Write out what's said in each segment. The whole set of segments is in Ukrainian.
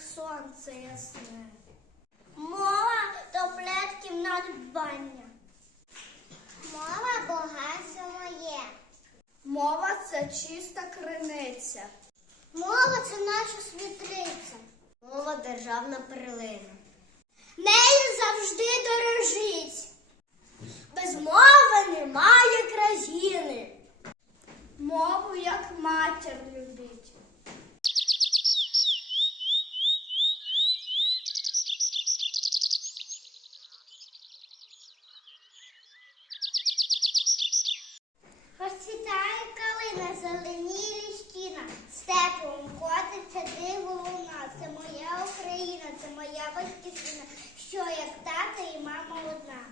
сонце ясне. Мова то плед кімнат бання. Мова багатство моє. Мова це чиста криниця. Мова це наша світриця. Мова державна перлина. Нею завжди дорожить. Калина, зеленіє стіна, степом котиться диво луна. Це моя Україна, це моя батьківщина, що як тата і мама одна.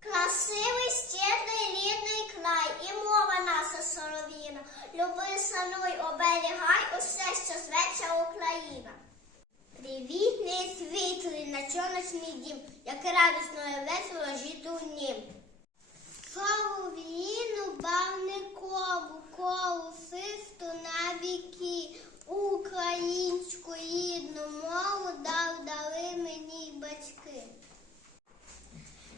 Красивий, стєдний, рідний край, і мова наша солов'їна. Люби, сануй, оберігай усе, що зветься Україна. Привітний світлий на чоночний дім, як радісно і весело жити у нім. Славу війну, бавникову, колу систу на віки, українську рідну мову дав дали мені батьки.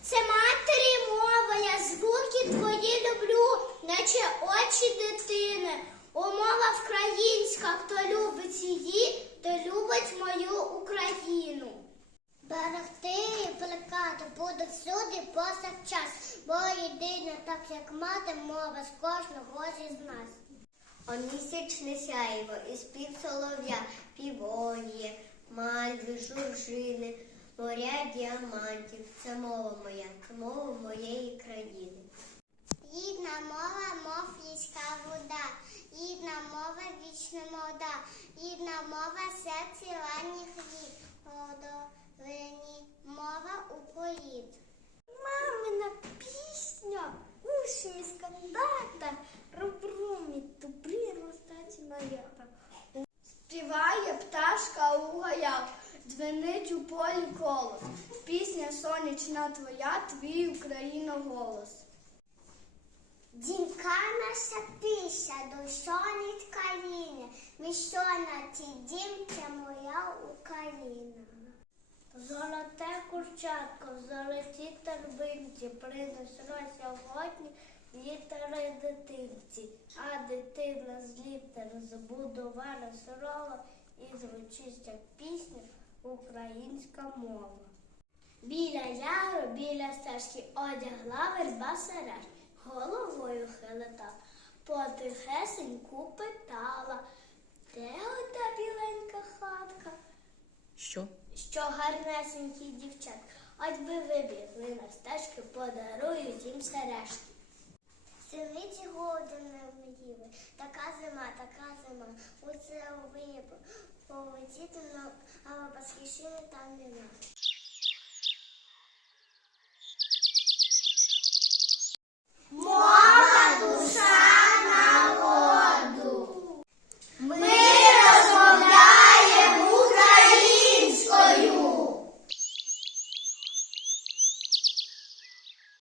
Це матері мова, я звуки твої люблю, наче очі дитини. О, мова українська, хто любить її, то любить мою Україну. Берегти і плекати буде всюди повсякчас, бо єдина, так як мати, мова з кожного із нас. О місячне сяйво і спів солов'я, півоє, мальви, журжини, моря діамантів. Це мова моя, це мова моєї країни. Рідна мова, мов річка вода, рідна мова вічна мода, рідна мова серці ранніх літ, родовині мова упорід. Мамина пташка у гаях, дзвенить у полі колос. Пісня сонячна твоя, твій Україно голос. Дінка наша піша, душонить країни, міщона ті дімця моя Україна. Золоте курчатко, в золотій торбинці принесло сьогодні літери дитинці, а дитина з літер збудувала слово і звучить як пісня українська мова. Біля яру, біля стежки одягла верба сереж, головою хилита, потихесеньку питала, де ота біленька хатка? Що? Що гарнесенькі дівчат, ось би вибігли на стежки, подарують їм сережки. Синиці голоду не вміли, така зима, така зима, у це виїб, полетіти, але баскішини там нема.